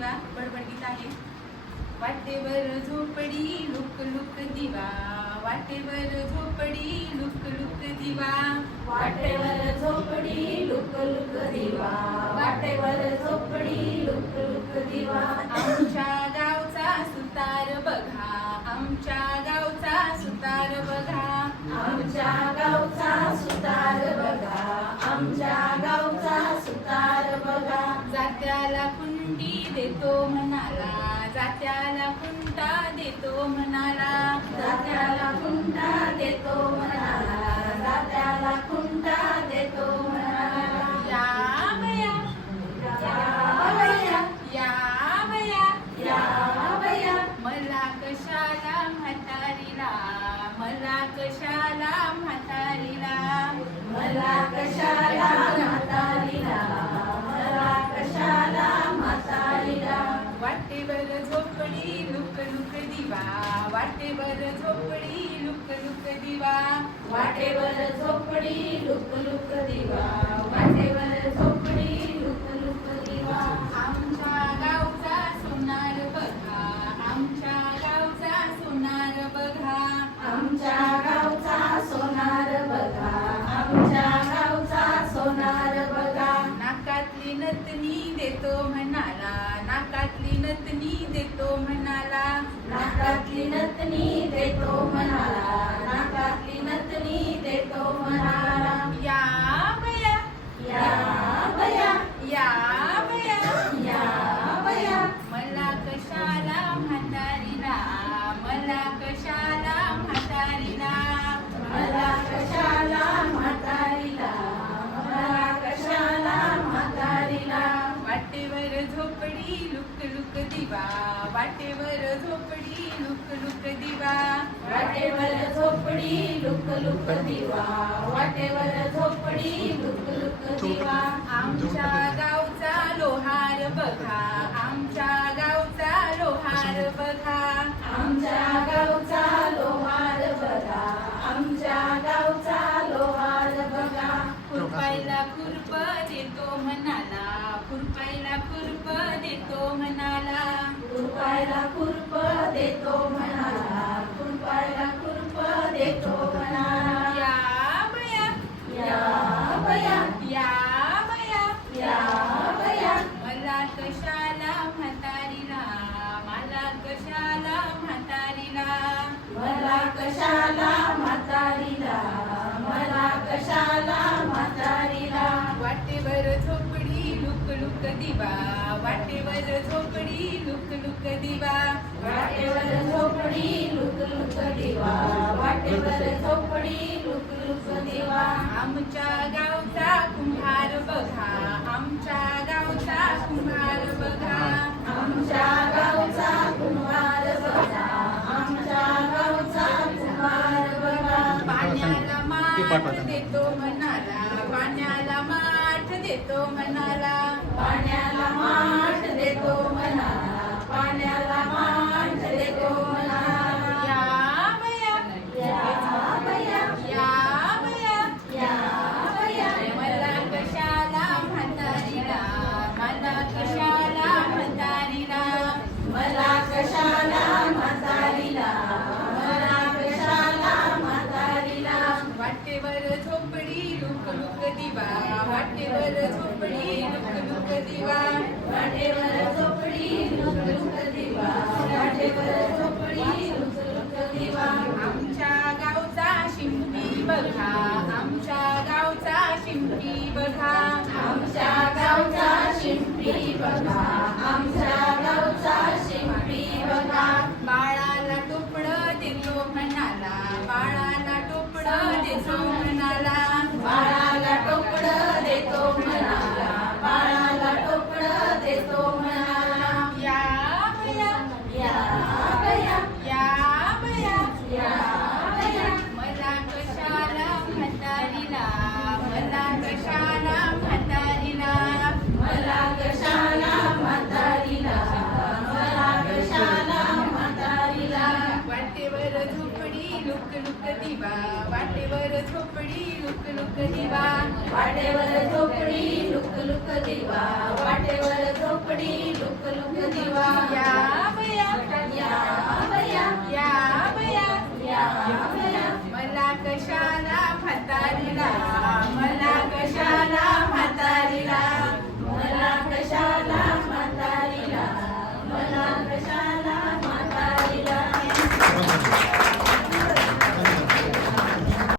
दिवा बडबड गीत आहे. वाटेवर झोपडी लुक लुक दिवा. वाटेवर झोपडी लुक लुक दिवा. वाटेवर झोपडी लुक लुक दिवा. वाटेवर झोपडी लुक लुक दिवा. आमच्या गावचा सुतार बघा. आमच्या गावचा सुतार बघा. आमच्या गावचा सुतार बघा. आमच्या जात्याला कुंडी देतो म्हणाला जात्याला कुंटा देतो म्हणाला. जात्याला कुंटा देतो म्हणाला. वाटेवर झोपडी लुक लुक दिवा. वाटेवर झोपडी लुक लुक दिवा. वाटेवर झोपडी लुक लुक दिवा. आमच्या गावचा सोनार बघा. आमच्या गावचा सोनार बघा. आमच्या गावचा सोनार बघा. आमच्या गावचा सोनार बघा. नाकातली नतनी देतो म्हणाला. नाकातली नतनी नाकातली नतनी देतो म्हणाला नाकातली नतनी देतो म्हणाला. या बया या बया या बया या बया मला कशाला म्हातारीला मला कशाला म्हातारीला मला कशाला म्हातारीला मला कशाला म्हातारीला वाटेवर झोपडी लुक लुक दिवा वाटेवर झोपडी लुक लुक दिवा. वाटेवर झोपडी लुक लुक दिवा. वाटेवर झोपडी लुक लुक दिवा. आमच्या गावचा लोहार बघा. खुरप देतो म्हणाला खुरपायला खुरप देतो म्हणाला या बया या बया या बया या बया मला कशाला म्हातारीला मला कशाला म्हातारीला? मला कशाला म्हातारीला मला कशाला म्हातारीला? वाटेवर झोपडी लुक लुक दिवा वाटेवर झोपडी लुक लुक दिवा वाटेवर झोपडी लुक लुक दिवा वाटेवर झोपडी लुक लुक दिवा. आमच्या गावचा कुंभार बघा. आमच्या गावचा कुंभार बघा. आमच्या गावचा कुंभार बघा. आमच्या गावचा कुंभार बघा. पाण्याला माठ देतो मनाला. पाण्याला माठ देतो मनाला. पाण्याला माठ देतो म्हणाला पाण्याला वाटेवर झोपडी लुक दिवा. वाटेवर झोपडी लुक दिवा. वाटेवर झोपडी लुक दिवा. आमच्या गावचा शिंपी बघा. आमच्या गावचा शिंपी बघा. आमच्या गावचा शिंपी बघा. झोपडी लुक लुक दिवा. वाटेवर झोपडी लुक लुक दिवा. वाटेवर झोपडी लुक लुक दिवा.